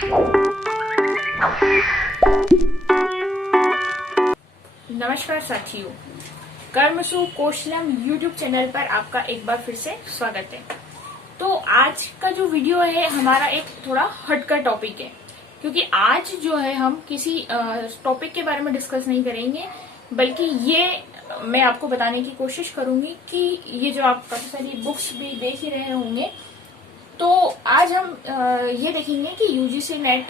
नमस्कार साथियों, कर्मसु कौशलम यूट्यूब चैनल पर आपका एक बार फिर से स्वागत है। तो आज का जो वीडियो है हमारा एक थोड़ा हटकर टॉपिक है, क्योंकि आज जो है हम किसी टॉपिक के बारे में डिस्कस नहीं करेंगे, बल्कि ये मैं आपको बताने की कोशिश करूंगी कि ये जो आप काफी सारी बुक्स भी देख ही रहे होंगे, तो आज हम ये देखेंगे कि यूजीसी नेट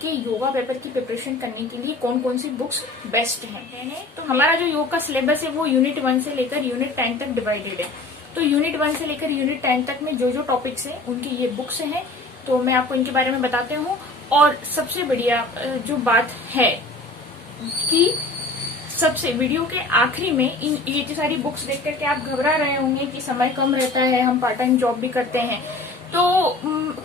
के योगा पेपर की प्रिपरेशन करने के लिए कौन कौन सी बुक्स बेस्ट हैं। तो हमारा जो योग का सिलेबस है वो यूनिट 1 से लेकर यूनिट 10 तक डिवाइडेड है। तो यूनिट 1 से लेकर यूनिट 10 तक में जो जो टॉपिक्स हैं उनकी ये बुक्स हैं, तो मैं आपको इनके बारे में बताते हूँ। और सबसे बढ़िया जो बात है कि सबसे वीडियो के आखिरी में ये सारी बुक्स देख करके आप घबरा रहे होंगे कि समय कम रहता है, हम पार्ट टाइम जॉब भी करते हैं, तो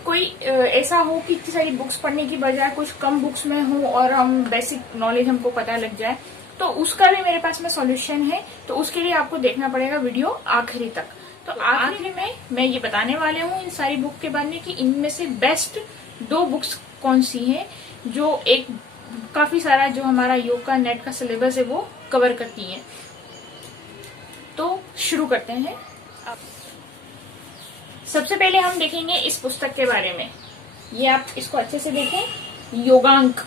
कोई ऐसा हो कि इतनी सारी बुक्स पढ़ने की बजाय कुछ कम बुक्स में हो और हम बेसिक नॉलेज हमको पता लग जाए, तो उसका भी मेरे पास में सॉल्यूशन है। तो उसके लिए आपको देखना पड़ेगा वीडियो आखिरी तक। तो आखिरी में मैं ये बताने वाले हूँ इन सारी बुक के बारे में कि इनमें से बेस्ट 2 बुक्स कौन सी हैं जो एक काफी सारा जो हमारा योग का नेट का सिलेबस है वो कवर करती हैं। तो शुरू करते हैं। सबसे पहले हम देखेंगे इस पुस्तक के बारे में। ये आप इसको अच्छे से देखें, योगांक।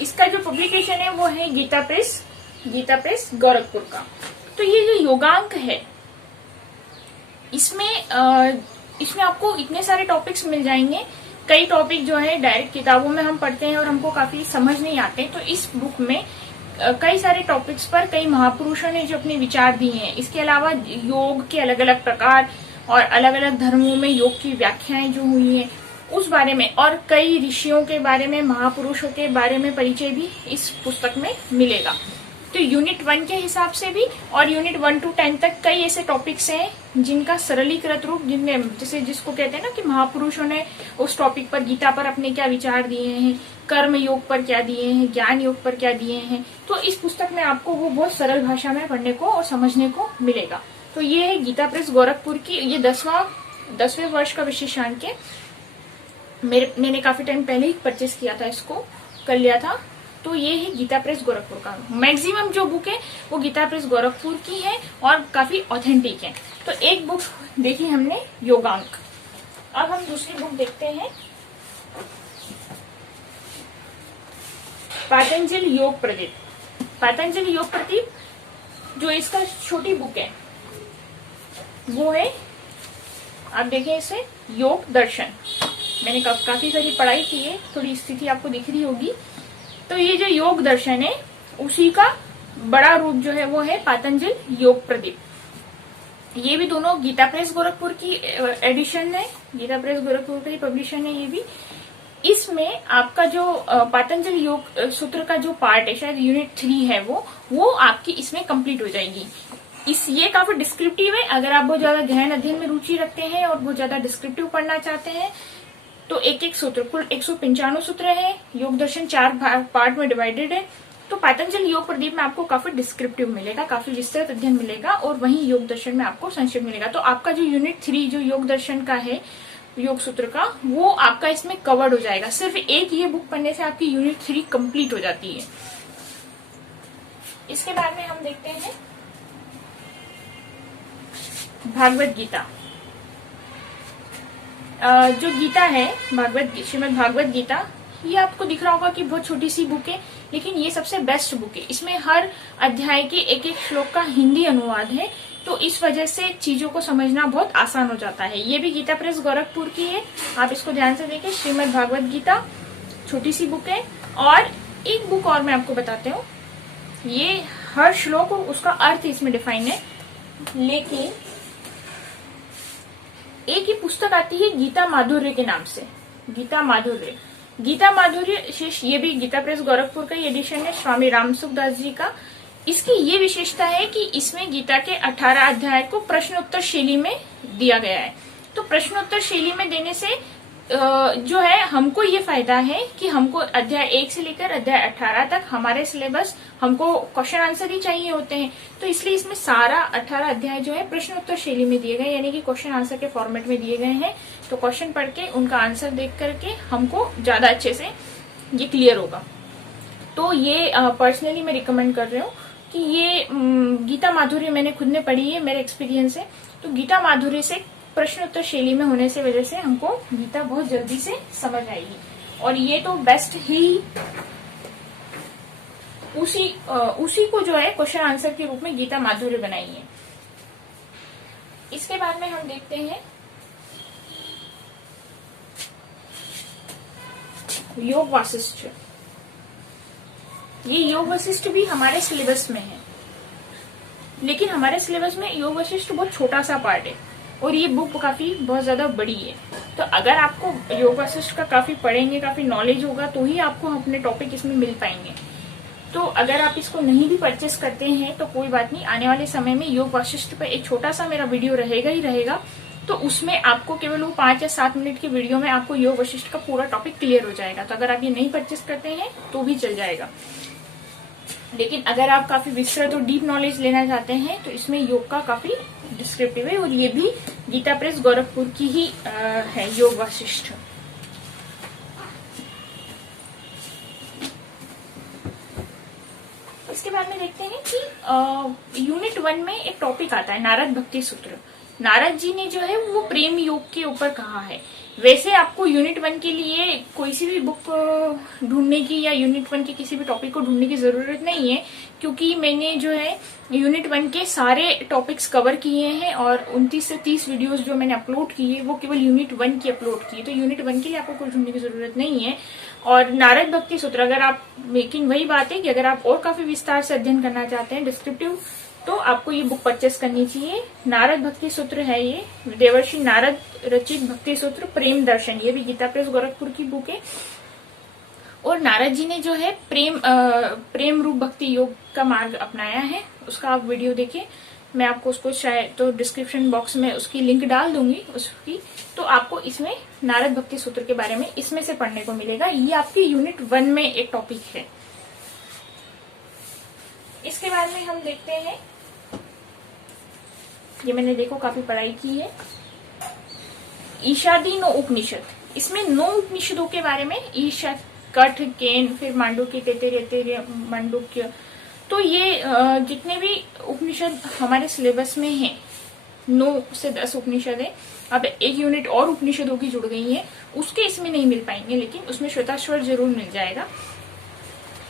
इसका जो पब्लिकेशन है वो है गीता प्रेस गोरखपुर का। तो ये जो योगांक है इसमें आपको इतने सारे टॉपिक्स मिल जाएंगे। कई टॉपिक जो है डायरेक्ट किताबों में हम पढ़ते हैं और हमको काफी समझ नहीं आते, तो इस बुक में कई सारे टॉपिक्स पर कई महापुरुषों ने जो अपने विचार दिए हैं। इसके अलावा योग के अलग अलग प्रकार और अलग अलग धर्मों में योग की व्याख्याएं जो हुई हैं उस बारे में, और कई ऋषियों के बारे में, महापुरुषों के बारे में परिचय भी इस पुस्तक में मिलेगा। तो यूनिट 1 के हिसाब से भी और यूनिट 1 to 10 तक कई ऐसे टॉपिक्स हैं जिनका सरलीकृत रूप, जिनमें जैसे जिसको कहते हैं ना कि महापुरुषों ने उस टॉपिक पर, गीता पर अपने क्या विचार दिए हैं, कर्म योग पर क्या दिए हैं, ज्ञान योग पर क्या दिए हैं, तो इस पुस्तक में आपको वो बहुत सरल भाषा में पढ़ने को और समझने को मिलेगा। तो ये है गीता प्रेस गोरखपुर की, ये 10वें वर्ष का विशेषांक है। मैंने काफी टाइम पहले ही परचेस किया था, इसको कर लिया था। तो ये है गीता प्रेस गोरखपुर का। मैक्सिमम जो बुक है वो गीता प्रेस गोरखपुर की है और काफी ऑथेंटिक है। तो एक बुक देखी हमने योगांक। अब हम दूसरी बुक देखते हैं, पतंजलि योग प्रदीप। पतंजलि योग प्रदीप जो इसका छोटी बुक है वो है, आप देखें इसे, योग दर्शन। मैंने काफी सारी पढ़ाई की है, थोड़ी स्थिति आपको दिख रही होगी। तो ये जो योग दर्शन है उसी का बड़ा रूप जो है वो है पतंजलि योग प्रदीप। ये भी दोनों गीता प्रेस गोरखपुर की एडिशन है, गीता प्रेस गोरखपुर की पब्लिशन है ये भी। इसमें आपका जो पतंजलि योग सूत्र का जो पार्ट है, शायद यूनिट 3 है, वो आपकी इसमें कंप्लीट हो जाएगी। ये काफी डिस्क्रिप्टिव है। अगर आप बहुत ज्यादा गहन अध्ययन में रुचि रखते हैं और बहुत ज्यादा डिस्क्रिप्टिव पढ़ना चाहते हैं तो एक सूत्र, कुल 195 सूत्र है। योग दर्शन 4 पार्ट में डिवाइडेड है। तो पतंजलि योग प्रदीप में आपको काफी डिस्क्रिप्टिव मिलेगा, काफी विस्तृत अध्ययन मिलेगा, और वहीं योग दर्शन में आपको संक्षिप्त मिलेगा। तो आपका जो यूनिट 3 जो योग दर्शन का है, योग सूत्र का, वो आपका इसमें कवर्ड हो जाएगा। सिर्फ एक ये बुक पढ़ने से आपकी यूनिट 3 कंप्लीट हो जाती है। इसके बाद में हम देखते हैं भागवत गीता। जो गीता है श्रीमद् भागवत गीता, ये आपको दिख रहा होगा कि बहुत छोटी सी बुक है, लेकिन ये सबसे बेस्ट बुक है। इसमें हर अध्याय के एक एक श्लोक का हिंदी अनुवाद है, तो इस वजह से चीजों को समझना बहुत आसान हो जाता है। ये भी गीता प्रेस गोरखपुर की है, आप इसको ध्यान से देखें। श्रीमद् भागवत गीता छोटी सी बुक है। और एक बुक और मैं आपको बताती हूँ, ये हर श्लोक उसका अर्थ इसमें डिफाइन है, लेकिन एक ही पुस्तक आती है गीता माधुर्य के नाम से। गीता माधुर्य ये भी गीता प्रेस गोरखपुर का ही एडिशन है, स्वामी राम सुखदास जी का। इसकी ये विशेषता है कि इसमें गीता के 18 अध्याय को प्रश्नोत्तर शैली में दिया गया है। तो प्रश्नोत्तर शैली में देने से जो है हमको ये फायदा है कि हमको अध्याय 1 से लेकर अध्याय 18 तक हमारे सिलेबस हमको क्वेश्चन आंसर ही चाहिए होते हैं। तो इसलिए इसमें सारा 18 अध्याय जो है प्रश्न उत्तर शैली में दिए गए, यानी कि क्वेश्चन आंसर के फॉर्मेट में दिए गए हैं। तो क्वेश्चन पढ़ के उनका आंसर देख करके हमको ज्यादा अच्छे से ये क्लियर होगा। तो ये पर्सनली मैं रिकमेंड कर रही हूँ कि ये गीता माधुर्य मैंने खुद ने पढ़ी है, मेरे एक्सपीरियंस है। तो गीता माधुर्य से प्रश्न उत्तर शैली में होने से वजह से हमको गीता बहुत जल्दी से समझ आएगी। और ये तो बेस्ट ही उसी को जो है क्वेश्चन आंसर के रूप में गीता माधुर्य बनाई है। इसके बाद में हम देखते हैं योग वासिष्ठ। ये योग वशिष्ठ भी हमारे सिलेबस में है, लेकिन हमारे सिलेबस में योग वशिष्ठ बहुत छोटा सा पार्ट है और ये बुक काफी बहुत ज्यादा बड़ी है। तो अगर आपको योग वशिष्ठ का काफी पढ़ेंगे, काफी नॉलेज होगा, तो ही आपको अपने टॉपिक इसमें मिल पाएंगे। तो अगर आप इसको नहीं भी परचेस करते हैं तो कोई बात नहीं, आने वाले समय में योग वशिष्ठ पर एक छोटा सा मेरा वीडियो रहेगा ही रहेगा। तो उसमें आपको केवल वो 5 या 7 मिनट की वीडियो में आपको योग वशिष्ठ का पूरा टॉपिक क्लियर हो जाएगा। तो अगर आप ये नहीं परचेस करते हैं तो भी चल जाएगा, लेकिन अगर आप काफी विस्तृत और डीप नॉलेज लेना चाहते हैं तो इसमें योग का काफी डिस्क्रिप्टिव है। और ये भी गीता प्रेस गोरखपुर की ही है, योग वशिष्ठ। इसके बाद में देखते हैं कि यूनिट 1 में एक टॉपिक आता है नारद भक्ति सूत्र। नारद जी ने जो है वो प्रेम योग के ऊपर कहा है। वैसे आपको यूनिट 1 के लिए कोई सी भी बुक ढूंढने की या यूनिट 1 के किसी भी टॉपिक को ढूंढने की जरूरत नहीं है, क्योंकि मैंने जो है यूनिट 1 के सारे टॉपिक्स कवर किए हैं और 29 से 30 वीडियोस जो मैंने अपलोड किए वो केवल यूनिट 1 की अपलोड की। तो यूनिट 1 के लिए आपको कोई ढूंढने की जरूरत नहीं है। और नारद भक्ति सूत्र अगर आप, लेकिन वही बात है कि अगर आप और काफी विस्तार से अध्ययन करना चाहते हैं डिस्क्रिप्टिव, तो आपको ये बुक परचेस करनी चाहिए। नारद भक्ति सूत्र है ये, देवर्षि नारद रचित भक्ति सूत्र प्रेम दर्शन। ये भी गीता प्रेस गोरखपुर की बुक है। और नारद जी ने जो है प्रेम रूप भक्ति योग का मार्ग अपनाया है, उसका आप वीडियो देखिए। मैं आपको उसको शायद तो डिस्क्रिप्शन बॉक्स में उसकी लिंक डाल दूंगी उसकी, तो आपको इसमें नारद भक्ति सूत्र के बारे में इसमें से पढ़ने को मिलेगा। ये आपकी यूनिट 1 में एक टॉपिक है। इसके बाद में हम देखते हैं, ये मैंने देखो काफी पढ़ाई की है, ईशादी 9 उपनिषद। इसमें 9 उपनिषदों के बारे में, ईशा, कठ, केन, फिर मांडुक्य, तैत्तिरीय, मांडुक्य। तो ये जितने भी उपनिषद हमारे सिलेबस में हैं, 9 से 10 उपनिषद है। अब एक यूनिट और उपनिषदों की जुड़ गई है, उसके इसमें नहीं मिल पाएंगे, लेकिन उसमें श्वेताश्वर जरूर मिल जाएगा।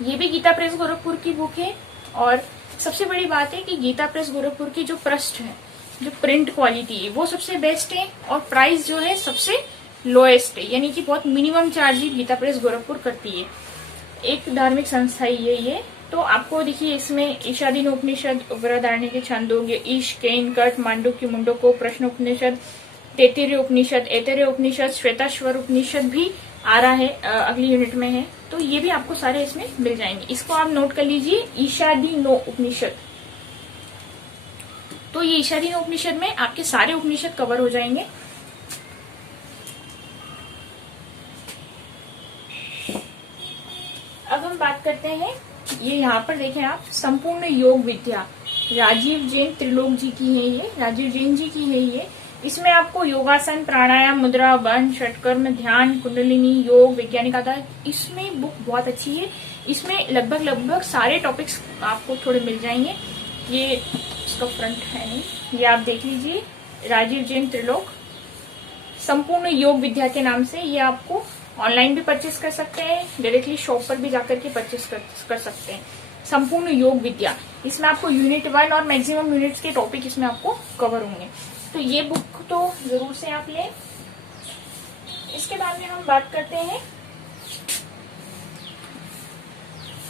ये भी गीता प्रेस गोरखपुर की बुक है। और सबसे बड़ी बात है कि गीता प्रेस गोरखपुर की जो पृष्ठ है, जो प्रिंट क्वालिटी है, वो सबसे बेस्ट है और प्राइस जो है सबसे लोएस्ट है, यानी कि बहुत मिनिमम चार्ज ही गीता प्रेस गोरखपुर करती है। एक धार्मिक संस्था ही है ये। तो आपको देखिए इसमें ईशादीन उपनिषद, बृहदारण्यक, छांदोग्य, ईश, केन, कठ, मांडुक्य, मुंडको, प्रश्न उपनिषद, तैत्तिरीय उपनिषद, ऐतरेय उपनिषद, श्वेताश्वर उपनिषद भी आ रहा है, अगली यूनिट में है। तो ये भी आपको सारे इसमें मिल जाएंगे। इसको आप नोट कर लीजिए, ईशादीन उपनिषद। तो ये ईशादीन उपनिषद में आपके सारे उपनिषद कवर हो जाएंगे। अब हम बात करते हैं, ये यहाँ पर देखें आप, संपूर्ण योग विद्या, राजीव जैन त्रिलोक जी की है ये, राजीव जैन जी की है ये। इसमें आपको योगासन, प्राणायाम, मुद्रा, वन, षटकर्म, ध्यान, कुंडलिनी, योग, वैज्ञानिक आधार, इसमें बुक बहुत अच्छी है। इसमें लगभग सारे टॉपिक्स आपको थोड़े मिल जाएंगे। ये इसका फ्रंट है नहीं, ये आप देख लीजिए, राजीव जैन त्रिलोक संपूर्ण योग विद्या के नाम से। ये आपको ऑनलाइन भी परचेस कर सकते हैं, डायरेक्टली शॉप पर भी जाकर के परचेस कर सकते हैं। संपूर्ण योग विद्या, इसमें आपको यूनिट 1 और मैक्सिमम यूनिट्स के टॉपिक इसमें आपको कवर होंगे। तो ये बुक तो जरूर से आप लें। इसके बाद में हम बात करते हैं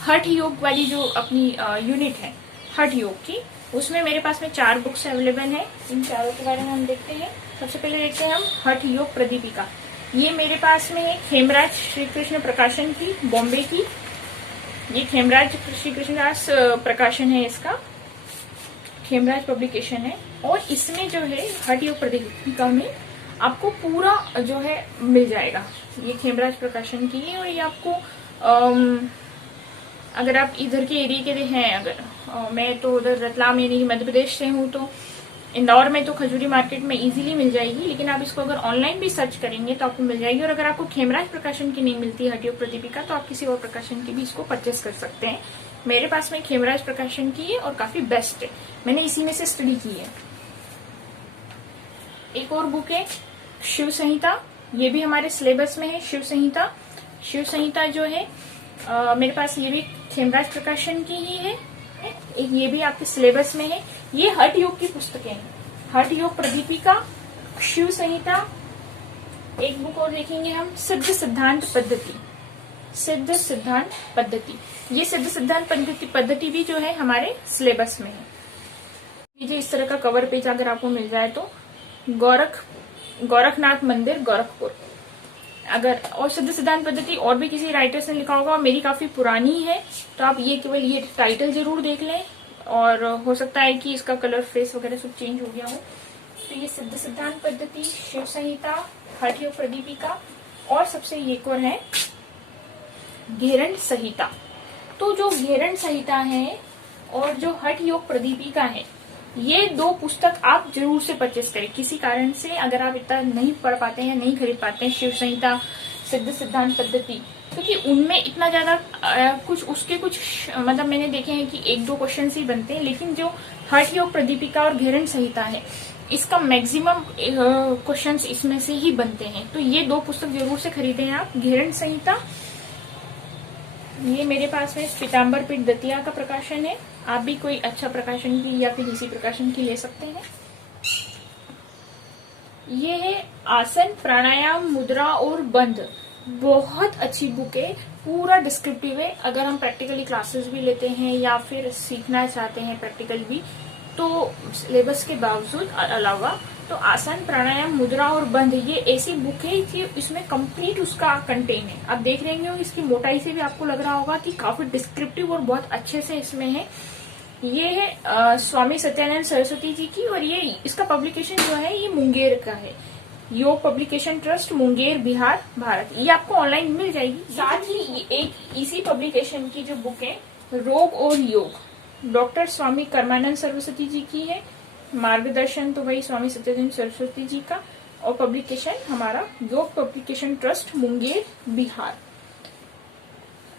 हठ योग वाली जो अपनी यूनिट है हठ योग की। उसमें मेरे पास में 4 बुक्स अवेलेबल हैं। इन चारों के बारे में हम देखते हैं। सबसे पहले देखते हैं हम हठ योग प्रदीपिका। ये मेरे पास में है खेमराज श्री कृष्ण प्रकाशन की, बॉम्बे की। ये खेमराज श्री कृष्णदास प्रकाशन है, इसका खेमराज पब्लिकेशन है। और इसमें जो है हठ योग प्रदीपिका में आपको पूरा जो है मिल जाएगा। ये खेमराज प्रकाशन की है और ये आपको अगर आप इधर के एरिया के हैं, अगर मैं तो उधर रतलाम यानी कि मध्य प्रदेश से हूँ, तो इंदौर में तो खजूरी मार्केट में इजीली मिल जाएगी, लेकिन आप इसको अगर ऑनलाइन भी सर्च करेंगे तो आपको मिल जाएगी। और अगर आपको खेमराज प्रकाशन की नहीं मिलती हठयोग प्रदीपिका, तो आप किसी और प्रकाशन की भी इसको परचेस कर सकते हैं। मेरे पास में खेमराज प्रकाशन की है और काफी बेस्ट है, मैंने इसी में से स्टडी की है। एक और बुक है शिव संहिता, ये भी हमारे सिलेबस में है। शिव संहिता, शिव संहिता जो है मेरे पास ये भी खेमराज प्रकाशन की ही है, एक ये भी आपके सिलेबस में है। ये हठ योग की पुस्तकें हैं, हठ योग प्रदीपिका, शिव संहिता। एक बुक और देखेंगे हम, सिद्ध सिद्धांत पद्धति, सिद्ध सिद्धांत पद्धति। ये सिद्ध सिद्धांत पद्धति भी जो है हमारे सिलेबस में है। ये इस तरह का कवर पेज अगर आपको मिल जाए तो गोरखनाथ मंदिर गोरखपुर। अगर और सिद्ध सिद्धांत पद्धति और भी किसी राइटर्स ने लिखा होगा, मेरी काफी पुरानी है, तो आप ये केवल ये टाइटल जरूर देख लें, और हो सकता है कि इसका कलर फेस वगैरह सब चेंज हो गया हो। तो ये सिद्ध सिद्धांत पद्धति, शिव संहिता, हठ योग प्रदीपिका, और सबसे एक और है घेरंड संहिता। तो जो घेरंड संहिता है और जो हठ योग प्रदीपिका है, ये दो पुस्तक आप जरूर से परचेस करें। किसी कारण से अगर आप इतना नहीं पढ़ पाते हैं, नहीं खरीद पाते हैं शिव संहिता, सिद्ध सिद्धांत पद्धति, क्योंकि उनमें इतना ज्यादा कुछ उसके कुछ मतलब मैंने देखे हैं कि 1-2 क्वेश्चन ही बनते हैं, लेकिन जो हठ योग प्रदीपिका और घेरंड संहिता है, इसका मैक्सिमम क्वेश्चंस इसमें से ही बनते हैं। तो ये दो पुस्तक जरूर से खरीदें आप। घेरंड संहिता ये मेरे पास में पीताम्बर पीठ दतिया का प्रकाशन है, आप भी कोई अच्छा प्रकाशन की या फिर इसी प्रकाशन की ले सकते हैं। ये है आसन प्राणायाम मुद्रा और बंध, बहुत अच्छी बुक है, पूरा डिस्क्रिप्टिव है। अगर हम प्रैक्टिकली क्लासेस भी लेते हैं या फिर सीखना चाहते हैं प्रैक्टिकल भी, तो सिलेबस के बावजूद अलावा, तो आसन प्राणायाम मुद्रा और बंध ये ऐसी बुक है कि इसमें कंप्लीट उसका कंटेन है। आप देख रहे होंगे इसकी मोटाई से भी आपको लग रहा होगा कि काफी डिस्क्रिप्टिव और बहुत अच्छे से इसमें है। ये है स्वामी सत्यानंद सरस्वती जी की, और ये इसका पब्लिकेशन जो है ये मुंगेर का है, योग पब्लिकेशन ट्रस्ट, मुंगेर, बिहार, भारत। ये आपको ऑनलाइन मिल जाएगी। साथ ही एक इसी पब्लिकेशन की जो बुक है रोग और योग, डॉक्टर स्वामी कर्मानंद सरस्वती जी की है, मार्गदर्शन तो वही स्वामी सत्यानंद सरस्वती जी का, और पब्लिकेशन हमारा योग पब्लिकेशन ट्रस्ट, मुंगेर, बिहार।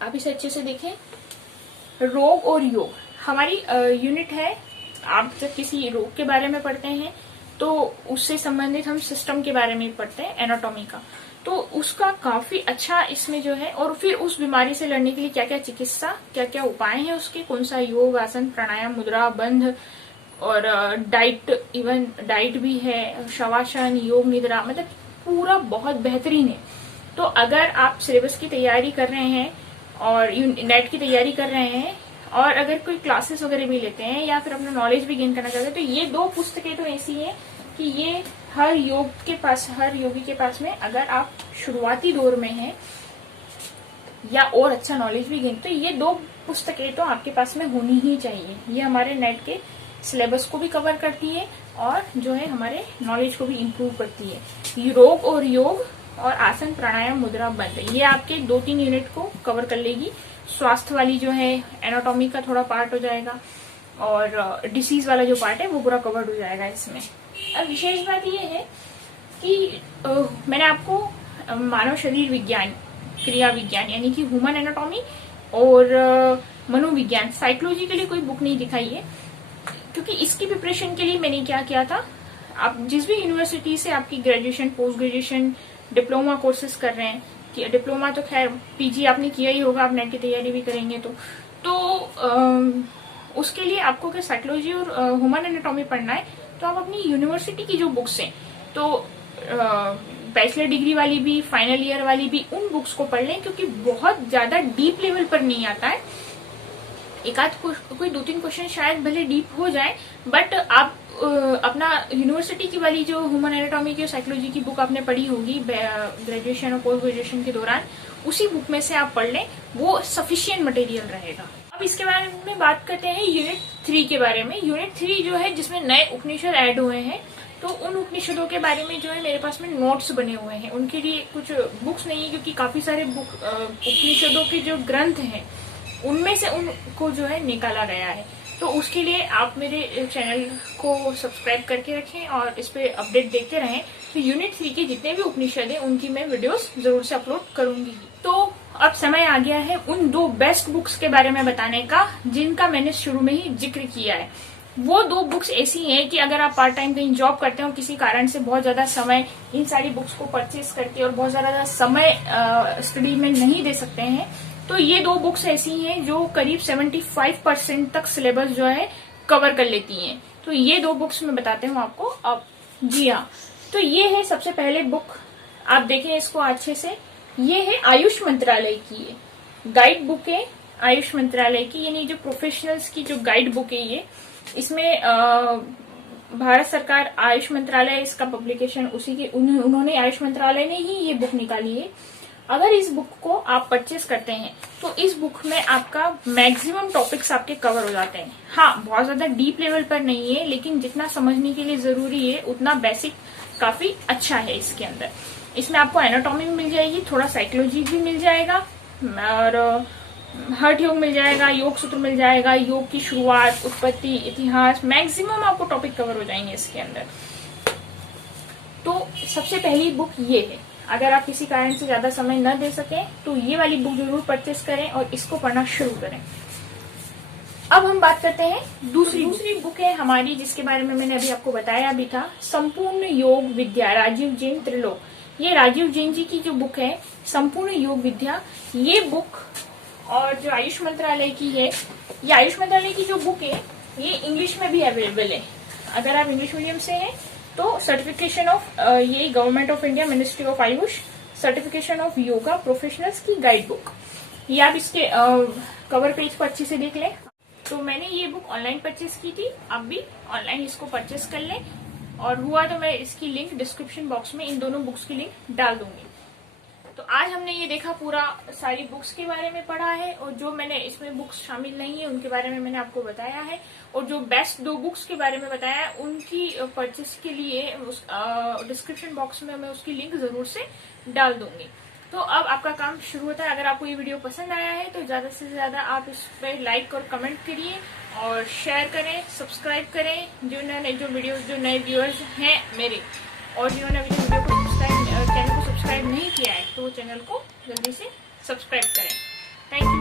आप इसे अच्छे से देखें। रोग और योग हमारी यूनिट है। आप जब किसी रोग के बारे में पढ़ते हैं तो उससे संबंधित हम सिस्टम के बारे में पढ़ते हैं, एनाटॉमी का, तो उसका काफी अच्छा इसमें जो है, और फिर उस बीमारी से लड़ने के लिए क्या क्या चिकित्सा, क्या क्या उपाय हैं उसके, कौन सा योग, आसन, प्राणायाम, मुद्रा, बंध, और डाइट, इवन डाइट भी है, शवासन, योग निद्रा, मतलब पूरा बहुत बेहतरीन है। तो अगर आप सिलेबस की तैयारी कर रहे हैं और नेट की तैयारी कर रहे हैं, और अगर कोई क्लासेस वगैरह भी लेते हैं या फिर अपना नॉलेज भी गेन करना चाहते हैं, तो ये दो पुस्तकें तो ऐसी हैं कि ये हर योगी के पास में, अगर आप शुरुआती दौर में हैं या और अच्छा नॉलेज भी गेन, तो ये दो पुस्तकें तो आपके पास में होनी ही चाहिए। ये हमारे नेट के सिलेबस को भी कवर करती है और जो है हमारे नॉलेज को भी इम्प्रूव करती है। रोग और योग और आसन प्राणायाम मुद्रा बंध, ये आपके 2-3 यूनिट को कवर कर लेगी। स्वास्थ्य वाली जो है एनाटॉमी का थोड़ा पार्ट हो जाएगा, और डिसीज वाला जो पार्ट है वो पूरा कवर्ड हो जाएगा इसमें। अब विशेष बात ये है कि मैंने आपको मानव शरीर विज्ञान, क्रिया विज्ञान यानी कि ह्यूमन एनाटॉमी और मनोविज्ञान, साइकोलॉजी के लिए कोई बुक नहीं दिखाई है, क्योंकि इसकी प्रिपरेशन के लिए मैंने क्या किया था, आप जिस भी यूनिवर्सिटी से आपकी graduation, post graduation, diploma courses कर रहे हैं, कि डिप्लोमा तो खैर पीजी आपने किया ही होगा, आप नेट की तैयारी भी करेंगे तो उसके लिए आपको अगर साइकोलॉजी और ह्यूमन एनाटॉमी पढ़ना है, तो आप अपनी यूनिवर्सिटी की जो बुक्स हैं, तो बैचलर डिग्री वाली भी, फाइनल ईयर वाली भी, उन बुक्स को पढ़ लें, क्योंकि बहुत ज्यादा डीप लेवल पर नहीं आता है। एक आध कोई 2-3 क्वेश्चन शायद भले डीप हो जाए, बट आप अपना यूनिवर्सिटी की वाली जो ह्यूमन एनाटॉमी की और साइकोलॉजी की बुक आपने पढ़ी होगी ग्रेजुएशन और पोस्ट ग्रेजुएशन के दौरान, उसी बुक में से आप पढ़ लें, वो सफिशिएंट मटेरियल रहेगा। अब इसके बारे में बात करते हैं यूनिट 3 के बारे में। यूनिट 3 जो है, जिसमें नए उपनिषद ऐड हुए हैं, तो उन उपनिषदों के बारे में जो है मेरे पास में नोट्स बने हुए हैं। उनके लिए कुछ बुक्स नहीं है, क्योंकि काफी सारे उपनिषदों के जो ग्रंथ हैं उनमें से उनको जो है निकाला गया है। तो उसके लिए आप मेरे चैनल को सब्सक्राइब करके रखें और इस पे अपडेट देखते रहें। तो यूनिट 3 के जितने भी उपनिषद हैं उनकी मैं वीडियोस जरूर से अपलोड करूंगी। तो अब समय आ गया है उन 2 बेस्ट बुक्स के बारे में बताने का जिनका मैंने शुरू में ही जिक्र किया है। वो 2 बुक्स ऐसी हैं कि अगर आप पार्ट टाइम कहीं जॉब करते हो, किसी कारण से बहुत ज्यादा समय इन सारी बुक्स को परचेज करके और बहुत ज्यादा समय स्टडी में नहीं दे सकते हैं, तो ये 2 बुक्स ऐसी हैं जो करीब 75% तक सिलेबस जो है कवर कर लेती हैं। तो ये 2 बुक्स मैं बताते हूँ आपको अब। जी हाँ, तो ये है सबसे पहले बुक, आप देखें इसको अच्छे से। ये है आयुष मंत्रालय की, ये गाइड बुक है आयुष मंत्रालय की, यानी जो प्रोफेशनल्स की जो गाइड बुक है ये। इसमें भारत सरकार आयुष मंत्रालय, इसका पब्लिकेशन उसी के उन्होंने आयुष मंत्रालय ने ही ये बुक निकाली है। अगर इस बुक को आप परचेस करते हैं तो इस बुक में आपका मैक्सिमम टॉपिक्स आपके कवर हो जाते हैं। हाँ, बहुत ज्यादा डीप लेवल पर नहीं है, लेकिन जितना समझने के लिए जरूरी है उतना बेसिक काफी अच्छा है इसके अंदर। इसमें आपको एनाटॉमी मिल जाएगी, थोड़ा साइकोलॉजी भी मिल जाएगा और हठ योग मिल जाएगा, योग सूत्र मिल जाएगा, योग की शुरुआत, उत्पत्ति, इतिहास, मैक्सिमम आपको टॉपिक कवर हो जाएंगे इसके अंदर। तो सबसे पहली बुक ये है। अगर आप किसी कारण से ज्यादा समय न दे सकें तो ये वाली बुक जरूर परचेस करें और इसको पढ़ना शुरू करें। अब हम बात करते हैं दूसरी बुक है हमारी, जिसके बारे में मैंने अभी आपको बताया भी था, संपूर्ण योग विद्या, राजीव जैन त्रिलोक। ये राजीव जैन जी की जो बुक है संपूर्ण योग विद्या, ये बुक और जो आयुष मंत्रालय की है, ये आयुष मंत्रालय की जो बुक है ये इंग्लिश में भी अवेलेबल है। अगर आप इंग्लिश मीडियम से हैं तो सर्टिफिकेशन ऑफ ये government of India, ministry of Ayush, certification of yoga professionals की गाइड बुक, ये आप इसके कवर पेज को अच्छे से देख लें। तो मैंने ये बुक ऑनलाइन परचेस की थी, आप भी ऑनलाइन इसको परचेस कर लें, और हुआ तो मैं इसकी लिंक डिस्क्रिप्शन बॉक्स में इन दोनों बुक्स की लिंक डाल दूंगी। तो आज हमने ये देखा, पूरा सारी बुक्स के बारे में पढ़ा है, और जो मैंने इसमें बुक्स शामिल नहीं है उनके बारे में मैंने आपको बताया है, और जो बेस्ट 2 बुक्स के बारे में बताया है उनकी परचेस के लिए डिस्क्रिप्शन बॉक्स में मैं उसकी लिंक जरूर से डाल दूंगी। तो अब आपका काम शुरू होता है। अगर आपको ये वीडियो पसंद आया है तो ज्यादा से ज्यादा आप इस पर लाइक और कमेंट करिए और शेयर करें, सब्सक्राइब करें। जो नए व्यूअर्स हैं मेरे, और जिन्होंने अभी वीडियो को चैनल को सब्सक्राइब नहीं किया है तो वो चैनल को जल्दी से सब्सक्राइब करें। Thank you.